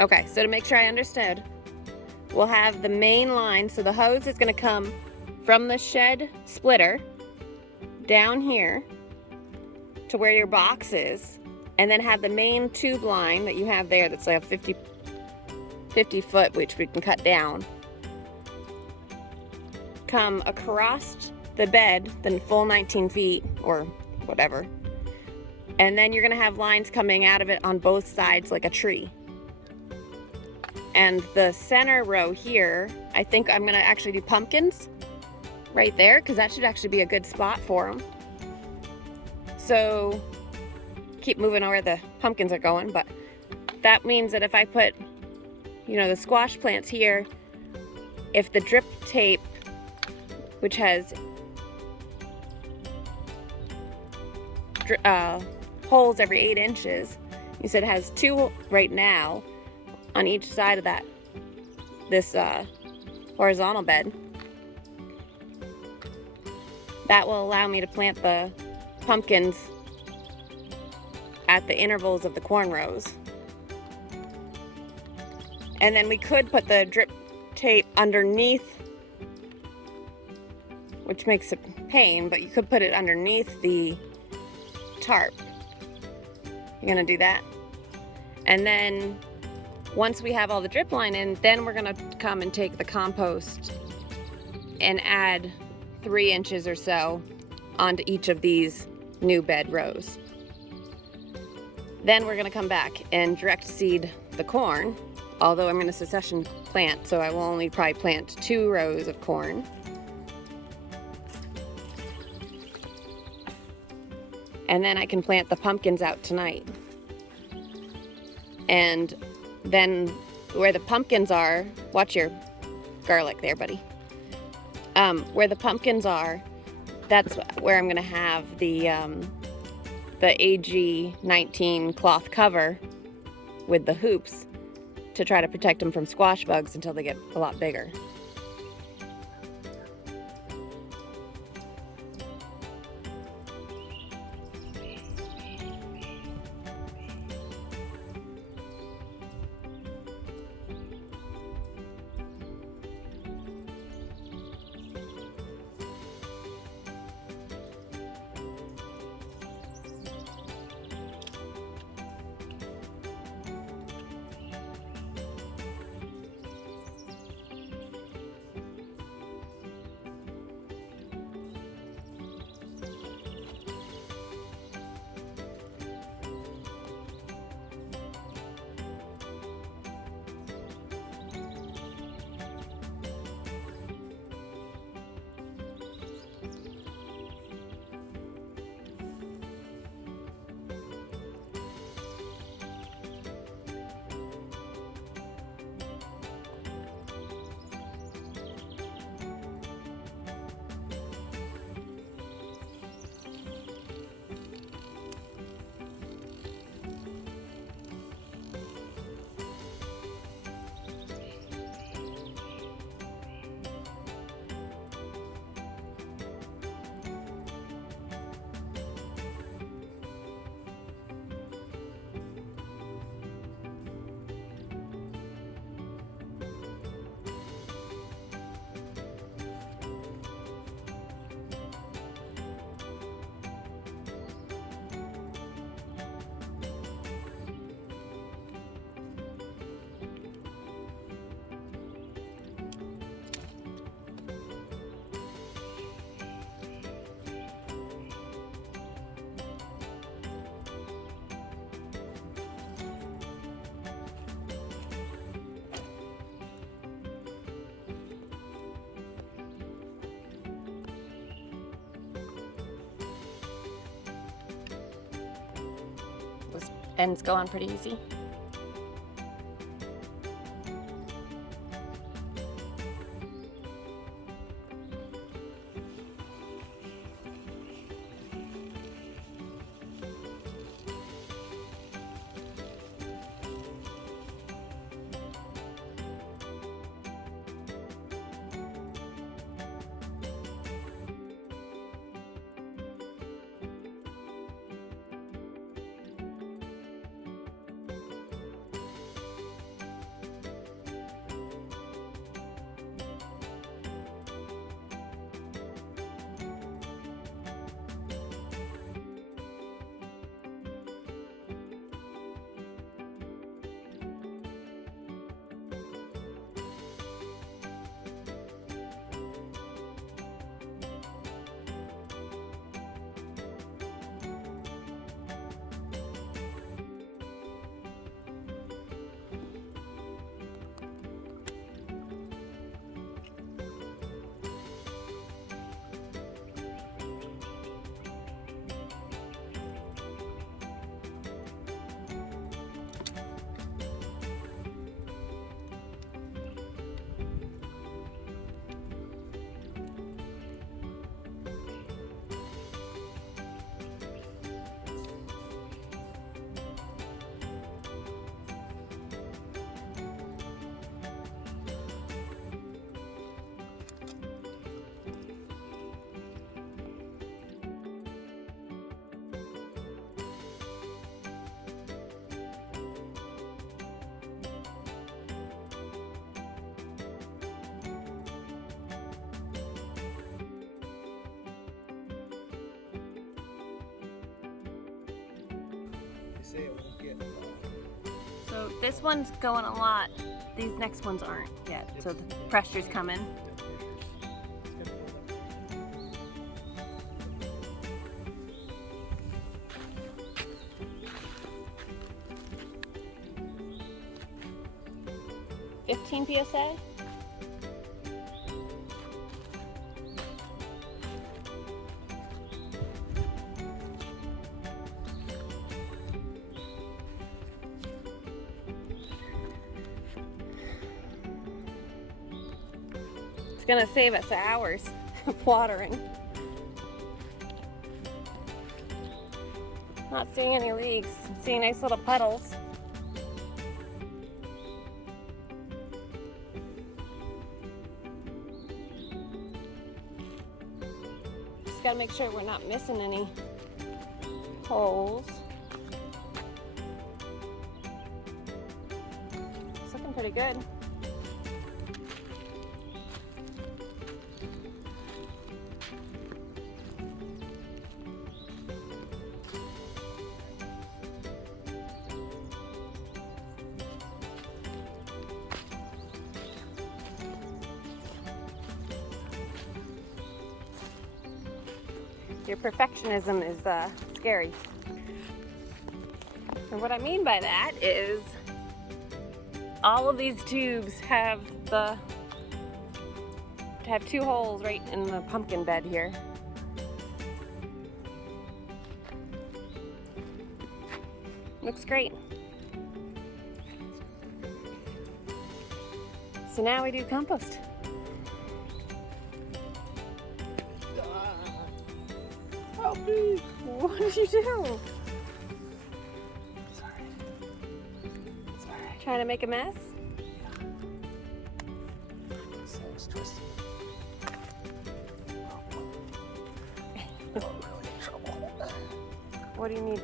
Okay, so to make sure I understood, we'll have the main line. So the hose is going to come from the shed splitter down here to where your box is, and then have the main tube line that you have there that's like a 50 foot, which we can cut down, come across the bed, the full 19 feet or whatever. And then you're gonna have lines coming out of it on both sides like a tree. And the center row here, I think I'm gonna actually do pumpkins right there, because that should actually be a good spot for them. So keep moving where the pumpkins are going, but that means that if I put, you know, the squash plants here, if the drip tape, which has holes every 8 inches, you said it has 2 right now on each side of this horizontal bed, that will allow me to plant the pumpkins at the intervals of the corn rows. And then we could put the drip tape underneath, which makes a pain, but you could put it underneath the tarp. You're gonna do that. And then once we have all the drip line in, then we're gonna come and take the compost and add 3 inches or so onto each of these new bed rows. Then we're gonna come back and direct seed the corn, although I'm gonna succession plant, so I will only probably plant 2 rows of corn. And then I can plant the pumpkins out tonight. And then where the pumpkins are, watch your garlic there, buddy. Where the pumpkins are, that's where I'm gonna have the AG19 cloth cover with the hoops to try to protect them from squash bugs until they get a lot bigger. This end's going pretty easy. say it won't get. So this one's going a lot. These next ones aren't yet. So the pressure's coming. 15 PSI. It's gonna save us hours of watering. Not seeing any leaks. I'm seeing nice little puddles. Just gotta make sure we're not missing any holes. It's looking pretty good. Your perfectionism is scary. And what I mean by that is all of these tubes have two holes right in the pumpkin bed here. Looks great. So now we do compost. Help me! What did you do? Sorry. Trying to make a mess? So it's twisted. I'm really in trouble. What do you need?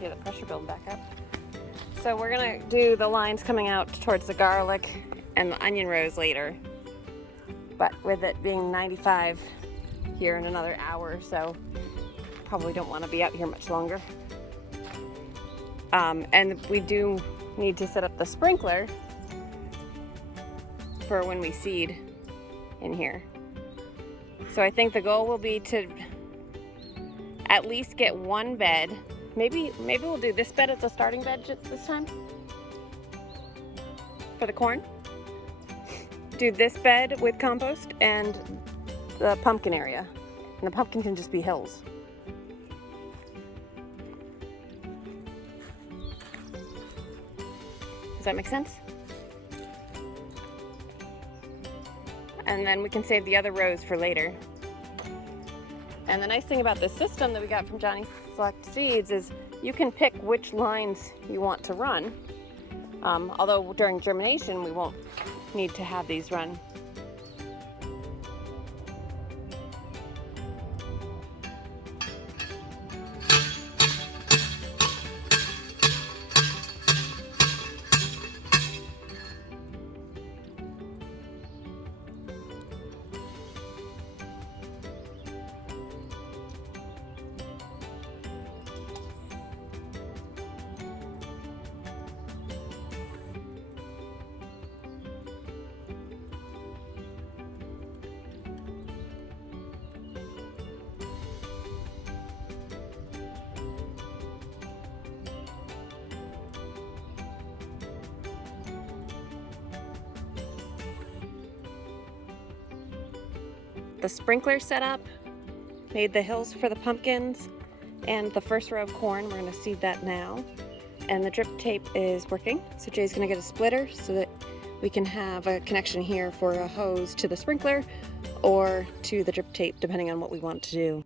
Get the pressure build back up. So we're gonna do the lines coming out towards the garlic and the onion rows later. But with it being 95 here in another hour or so, probably don't want to be out here much longer. And we do need to set up the sprinkler for when we seed in here. So I think the goal will be to at least get one bed. Maybe we'll do this bed as a starting bed this time for the corn. Do this bed with compost and the pumpkin area. And the pumpkin can just be hills. Does that make sense? And then we can save the other rows for later. And the nice thing about this system that we got from Johnny Select Seeds is you can pick which lines you want to run. Although during germination we won't need to have these run. The sprinkler setup, made the hills for the pumpkins, and the first row of corn, we're gonna seed that now. And the drip tape is working, so Jay's gonna get a splitter so that we can have a connection here for a hose to the sprinkler or to the drip tape, depending on what we want to do.